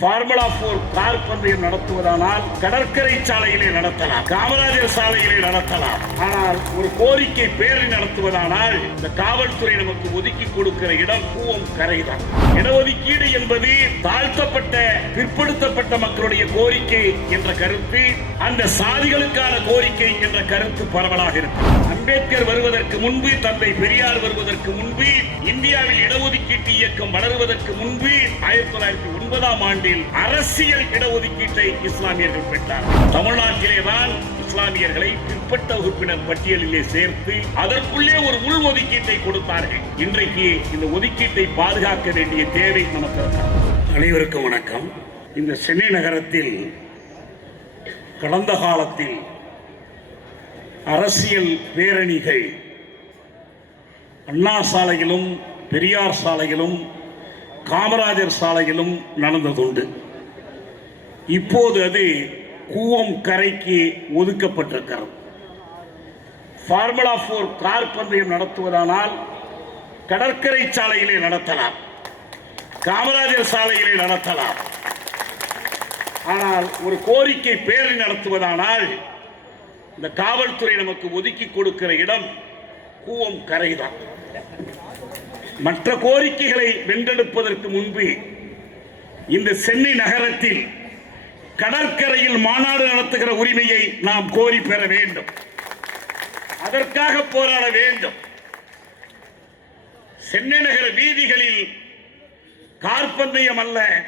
Formula போர் car பந்தயம் நடத்துவதானால் கடற்கரை சாலையிலே நடத்தலாம். காமராஜர் சாலையிலே நடத்தலாம். ஆனால் ஒரு கோரிக்கை பேரில் நடத்துவதானால் இந்த காவல்துறை நமக்கு ஒதுக்கி கொடுக்கிற இடம் பூவம் கரைதான். இடஒதுக்கீடு என்பது தாழ்த்தப்பட்ட பிற்படுத்தப்பட்ட மக்களுடைய கோரிக்கை என்ற கருத்து அந்த சாதிகளுக்கான கோரிக்கை என்ற கருத்து பரவலாக இருக்கு. அம்பேத்கர் வருவதற்கு முன்பு தந்தை பெரியார் வருவதற்கு முன்பு இந்தியாவில் இடஒதுக்கீட்டு இயக்கம் வளருவதற்கு முன்பு ஆயிரத்தி தொள்ளாயிரத்தி ஒன்பதாம் ஆண்டு ஆண்டில் அரசியல் இடஒதுக்கீட்டை இஸ்லாமியர்கள் பெற்றார். தமிழ்நாட்டிலே தான் இஸ்லாமியர்களை பிற்பட்ட வகுப்பினர் பட்டியலிலே சேர்த்து அதற்குள்ளே ஒரு உள் ஒதுக்கீட்டை கொடுத்தார்கள். இன்றைக்கு இந்த ஒதுக்கீட்டை பாதுகாக்க வேண்டிய தேவை நமக்கு அனைவருக்கும் வணக்கம். இந்த சென்னை நகரத்தில் கடந்த காலத்தில் அரசியல் பேரணிகள் அண்ணா சாலையிலும் பெரியார் சாலையிலும் காமராஜர் சாலையிலும் நடந்ததுண்டு. இப்போது அது கூவம் கரைக்கு ஒதுக்கப்பட்டிருக்கிறது ஃபார்முலா ஃபோர் கார் பந்தயம் நடத்துவதானால் கடற்கரை சாலையிலே நடத்தலாம். காமராஜர் சாலையிலே நடத்தலாம். ஆனால் ஒரு கோரிக்கை பேரணி நடத்துவதானால் இந்த காவல்துறை நமக்கு ஒதுக்கி கொடுக்கிற இடம் கூவம் கரைதான். மற்ற கோரிக்கைகளை வென்றெடுப்பதற்கு முன்பு இந்த சென்னை நகரத்தில் கடற்கரையில் மாநாடு நடத்துகிற உரிமையை நாம் கோரி பெற வேண்டும். அதற்காக போராட வேண்டும். சென்னை நகர வீதிகளில் கார் பந்தயம் அல்ல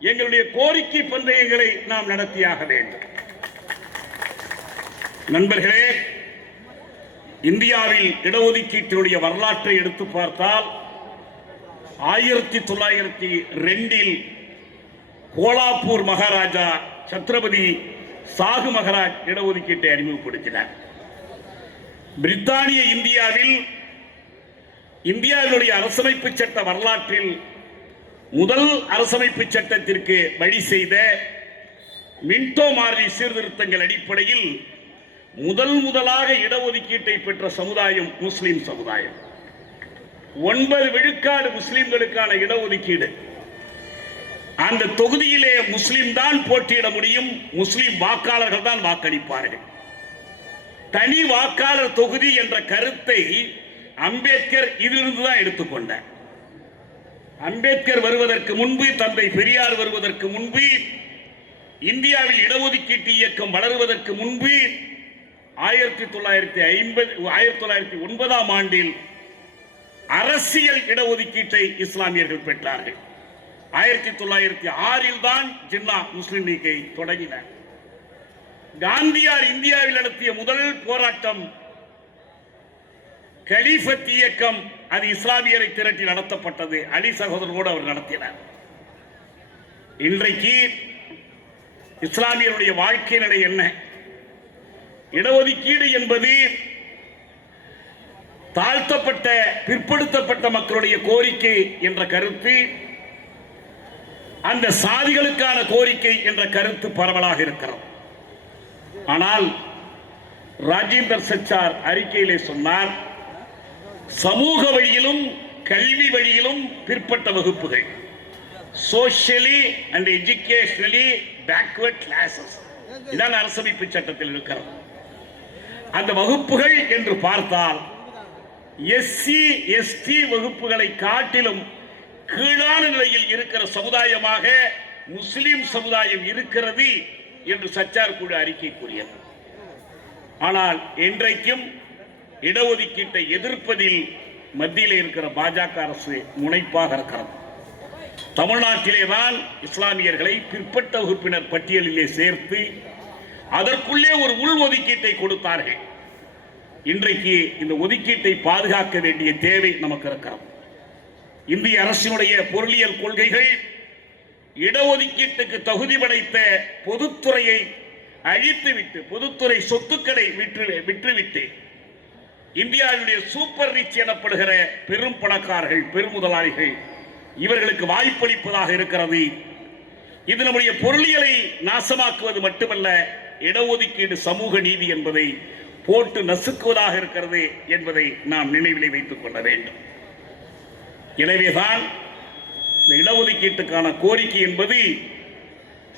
எங்களுடைய கோரிக்கை பந்தயங்களை நாம் நடத்தியாக வேண்டும். நண்பர்களே இந்தியாவில் இடஒதுக்கீட்டினுடைய வரலாற்றை எடுத்து பார்த்தால் ஆயிரத்தி தொள்ளாயிரத்தி ரெண்டில் கோலாப்பூர் மகாராஜா சத்ரபதி சாகு மகராஜ் இடஒதுக்கீட்டை அறிமுகப்படுத்தினார். பிரித்தானிய இந்தியாவில் இந்தியாவினுடைய அரசமைப்பு சட்ட வரலாற்றில் முதல் அரசமைப்பு சட்டத்திற்கு வழி செய்த மின்டோ மாறி சீர்திருத்தங்கள் அடிப்படையில் முதல் முதலாக இடஒதுக்கீட்டை பெற்ற சமுதாயம் முஸ்லிம் சமுதாயம். ஒன்பது விழுக்காடு முஸ்லிம்களுக்கான இடஒதுக்கீடு. அந்த தொகுதியிலே முஸ்லிம் தான் போட்டியிட முடியும். முஸ்லிம் வாக்காளர்கள் தான் வாக்களிப்பார்கள். தனி வாக்காளர் தொகுதி என்ற கருத்தை அம்பேத்கர் இதிலிருந்து தான் எடுத்துக்கொண்டார். அம்பேத்கர் வருவதற்கு முன்பு தந்தை பெரியார் வருவதற்கு முன்பு இந்தியாவில் இடஒதுக்கீட்டு இயக்கம் வளருவதற்கு முன்பு ஆயிரத்தி தொள்ளாயிரத்தி ஐம்பது ஆயிரத்தி தொள்ளாயிரத்தி ஒன்பதாம் ஆண்டில் அரசியல் இடஒதுக்கீட்டை இஸ்லாமியர்கள் பெற்றார்கள். ஆயிரத்தி தொள்ளாயிரத்தி ஆறில் தான் ஜின்னா முஸ்லிம் லீக்கை தொடங்கினார். காந்தியார் இந்தியாவில் நடத்திய முதல் போராட்டம் கலீஃபத் இயக்கம் அது இஸ்லாமியரை திரட்டி நடத்தப்பட்டது. அலி சகோதரரோடு அவர் நடத்தினார். இன்றைக்கு இஸ்லாமியருடைய வாழ்க்கை நிலை என்ன? இடஒதுக்கீடு என்பது தாழ்த்தப்பட்ட பிற்படுத்தப்பட்ட மக்களுடைய கோரிக்கை என்ற கருத்து அந்த சாதிகளுக்கான கோரிக்கை என்ற கருத்து பரவலாக இருக்கிறது. ஆனால் ராஜேந்தர் சச்சார் அறிக்கையிலே சொன்னார் சமூக வழியிலும் கல்வி வழியிலும் பிற்பட்ட வகுப்புகள். Socially and educationally backward classes இதான் அரசமைப்பு சட்டத்தில் இருக்கிறது. அந்த வகுப்புகள் என்று பார்த்தால் எஸ்சி எஸ்டி வகுப்புகளை காட்டிலும் கீழான நிலையில் இருக்கிற சமுதாயமாக முஸ்லிம் சமுதாயம் இருக்கிறது என்று சச்சார் குழு அறிக்கை கூறியது ஆனால் இன்றைக்கும் இடஒதுக்கீட்டை எதிர்ப்பதில் மத்தியில் இருக்கிற பாஜக அரசு முனைப்பாக இருக்கிறது. தமிழ்நாட்டிலே தான் இஸ்லாமியர்களை பிற்பட்ட வகுப்பினர் பட்டியலிலே சேர்த்து அதற்குள்ளே ஒரு உள் ஒதுக்கீட்டை கொடுத்தார்கள். இன்றைக்கு இந்த ஒதுக்கீட்டை பாதுகாக்க வேண்டிய தேவை நமக்கு இருக்கிறது. இந்திய அரசினுடைய பொருளியல் கொள்கைகள் இடஒதுக்கீட்டுக்கு தகுதி படைத்த பொதுத்துறையை அழித்துவிட்டு பொதுத்துறை சொத்துக்களை விற்று விற்றுவிட்டு இந்தியாவுடைய சூப்பர் ரிச் எனப்படுகிற பெரும் பணக்காரர்கள் பெருமுதலாளிகள் இவர்களுக்கு வாய்ப்பளிப்பதாக இருக்கிறது. இது நம்முடைய பொருளியலை நாசமாக்குவது மட்டுமல்ல இடஒதுக்கீடு சமூக நீதி என்பதை போட்டு நசுக்குவதாக இருக்கிறது என்பதை நாம் நினைவிலே வைத்துக் கொள்ள வேண்டும். எனவேதான் இந்த இடஒதுக்கீட்டுக்கான கோரிக்கை என்பது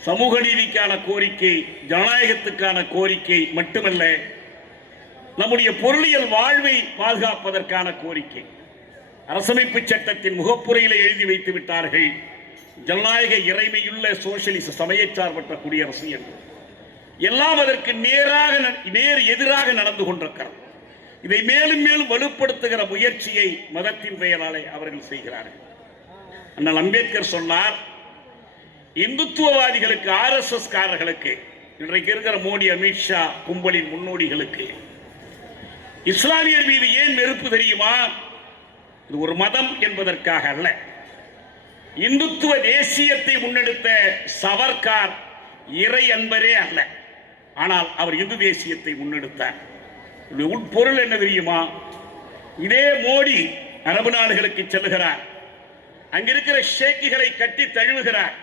சமூக நீதிக்கான கோரிக்கை ஜனநாயகத்துக்கான கோரிக்கை மட்டுமல்ல நம்முடைய பொருளியல் வாழ்வை பாதுகாப்பதற்கான கோரிக்கை. அரசமைப்பு சட்டத்தின் முகப்புறையில் எழுதி வைத்து விட்டார்கள். ஜனநாயக இறைமையுள்ள சோசியலிச சமயச்சார்பற்ற குடியரசு என்று எல்லாம் அதற்கு நேராக ந- நேர் எதிராக நடந்து கொண்டிருக்கிறது. இதை மேலும் மேலும் வலுப்படுத்துகிற முயற்சியை மதத்தின் பெயராலே அவர்கள் செய்கிறார்கள். அண்ணல் அம்பேத்கர் சொன்னார் இந்துத்துவவாதிகளுக்கு ஆர்எஸ்எஸ் காரர்களுக்கு இன்றைக்கு இருக்கிற மோடி அமித்ஷா கும்பலின் முன்னோடிகளுக்கு இஸ்லாமியர் மீது ஏன் வெறுப்பு தெரியுமா? இது ஒரு மதம் என்பதற்காக அல்ல. இந்துத்துவ தேசியத்தை முன்னெடுத்த சவர்கார் இறை அன்பரே அல்ல. ஆனால் அவர் இந்து தேசியத்தை முன்னெடுத்தார். உட்பொருள் என்ன தெரியுமா? இதே மோடி அரபு நாடுகளுக்கு செல்லுகிறார். அங்கிருக்கிற ஷேக்குகளை கட்டி தழுவுகிறார்.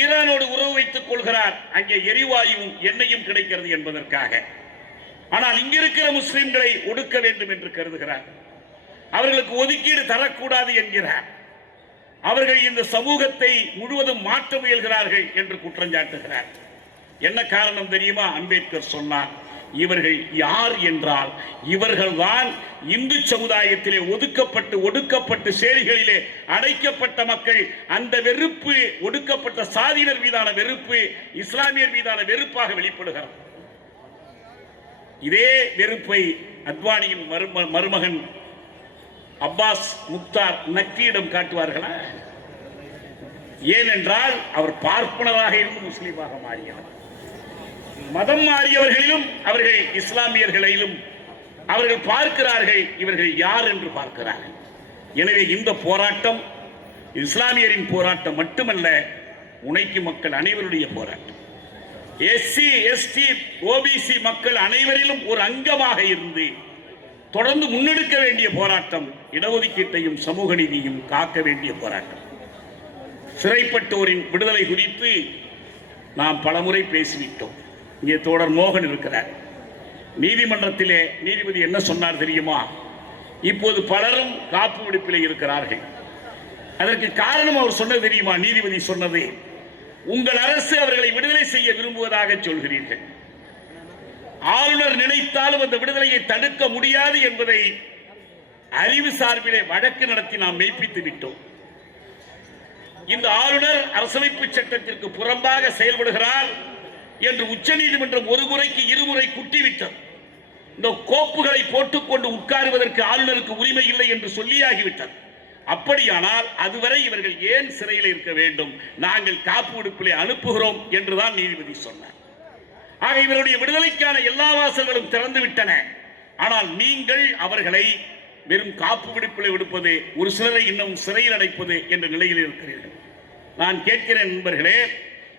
ஈரானோடு உறவு வைத்துக் கொள்கிறார். அங்கே எரிவாயுவும் எண்ணெயும் கிடைக்கிறது என்பதற்காக. ஆனால் இங்கிருக்கிற முஸ்லிம்களை ஒடுக்க வேண்டும் என்று கருதுகிறார். அவர்களுக்கு ஒதுக்கீடு தரக்கூடாது என்கிறார். அவர்கள் இந்த சமூகத்தை முழுவதும் மாற்ற முயல்கிறார்கள் என்று குற்றஞ்சாட்டுகிறார். என்ன காரணம் தெரியுமா? அம்பேத்கர் சொன்னார் இவர்கள் யார் என்றால் இவர்கள்தான் இந்து சமுதாயத்திலே ஒதுக்கப்பட்டு ஒடுக்கப்பட்டு சேரிகளிலே அடைக்கப்பட்ட மக்கள். அந்த வெறுப்பு ஒடுக்கப்பட்ட சாதியினர் மீதான வெறுப்பு இஸ்லாமியர் மீதான வெறுப்பாக வெளிப்படுகிறது. இதே வெறுப்பை அத்வானியின் மருமகன் அப்பாஸ் முக்தார் நக்கியிடம் காட்டுவார்களா? ஏனென்றால் அவர் பார்ப்பனராக இருந்து முஸ்லீமாக மாறியவர் மதம் மாறியவர்களிலும் அவர்கள் இஸ்லாமியர்களிலும் அவர்கள் பார்க்கிறார்கள் இவர்கள் யார் என்று பார்க்கிறார்கள். எனவே இந்த போராட்டம் இஸ்லாமியரின் போராட்டம் மட்டுமல்ல உழைக்கும் மக்கள் அனைவருடைய போராட்டம். எஸ்சி எஸ்டி ஓபிசி மக்கள் அனைவரிலும் ஒரு அங்கமாக இருந்து தொடர்ந்து முன்னெடுக்க வேண்டிய போராட்டம் இடஒதுக்கீட்டையும் சமூக நீதியும் காக்க வேண்டிய போராட்டம். சிறைப்பட்டோரின் விடுதலை குறித்து நாம் பலமுறை பேசிவிட்டோம். இங்கே தோழர் மோகன் இருக்கிறார். நீதிமன்றத்திலே நீதிபதி என்ன சொன்னார் தெரியுமா? இப்போது பலரும் காப்பு விடுப்பிலே இருக்கிறார்கள். அதற்கு காரணம் அவர் சொன்னது தெரியுமா? நீதிபதி சொன்னது உங்கள் அரசு அவர்களை விடுதலை செய்ய விரும்புவதாக சொல்கிறீர்கள். ஆளுநர் நினைத்தாலும் அந்த விடுதலையை தடுக்க முடியாது என்பதை அறிவு சார்பிலே வழக்கு நடத்தி நாம் மெய்ப்பித்து விட்டோம். இந்த ஆளுநர் அரசமைப்பு சட்டத்திற்கு புறம்பாக செயல்படுகிறார். என்று உச்சநீதிமன்றம் ஒரு முறைக்கு இருமுறை குட்டிவிட்டது. இந்த கோப்புகளை போட்டுக்கொண்டு உட்காருவதற்கு ஆளுநருக்கு உரிமை இல்லை என்று சொல்லியாகிவிட்டது. அப்படியானால் அதுவரை இவர்கள் ஏன் சிறையில் இருக்க வேண்டும்? நாங்கள் காப்பு விடுப்பிலே அனுப்புகிறோம் என்றுதான் நீதிபதி சொன்னார். ஆக இவருடைய விடுதலைக்கான எல்லா வாசல்களும் திறந்து விட்டன. ஆனால் நீங்கள் அவர்களை வெறும் காப்பு விடுப்பில் விடுப்பது ஒரு சிலரை இன்னும் சிறையில் அடைப்பது என்ற நிலையில் இருக்கிறீர்கள். நான் கேட்கிறேன் நண்பர்களே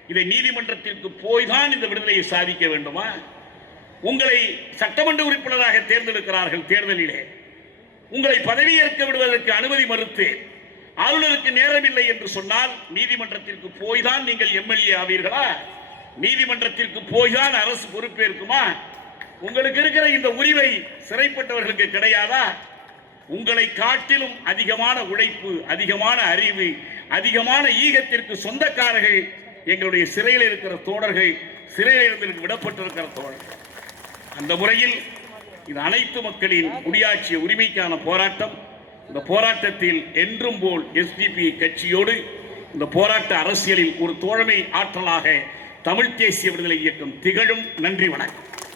இதை நீதிமன்றத்திற்கு போய் தான் இந்த விடுதலையை சாதிக்க வேண்டுமா? உங்களை சட்டமன்ற உறுப்பினராக தேர்ந்தெடுக்கிறார்கள் தேர்தலிலே. உங்களை பதவியேற்க விடுவதற்கு அனுமதி மறுத்து ஆளுநருக்கு நேரமில்லை என்று சொன்னால் நீதிமன்றத்திற்கு போய் தான் நீங்கள் எம்எல்ஏ ஆவீர்களா? நீதிமன்றத்திற்கு போய் தான் அரசு பொறுப்பேற்குமா? உங்களுக்கு இருக்கிற இந்த உரிமை சிறைப்பட்டவர்களுக்கு கிடையாதா? உங்களை காட்டிலும் அதிகமான உழைப்பு அதிகமான அறிவு அதிகமான ஈகத்திற்கு சொந்தக்காரர்கள் எங்களுடைய சிறையில் இருக்கிற தோழர்கள் சிறையில் இருந்து விடப்பட்டிருக்கிற தோழர்கள் அந்த முறையில் இது அனைத்து மக்களின் குடியாட்சிய உரிமைக்கான போராட்டம். இந்த போராட்டத்தில் என்றும் போல் எஸ்டிபி கட்சியோடு இந்த போராட்ட அரசியலில் ஒரு தோழமை ஆற்றலாக தமிழ் தேசிய விடுதலை இயக்கம் திகழும். நன்றி வணக்கம்.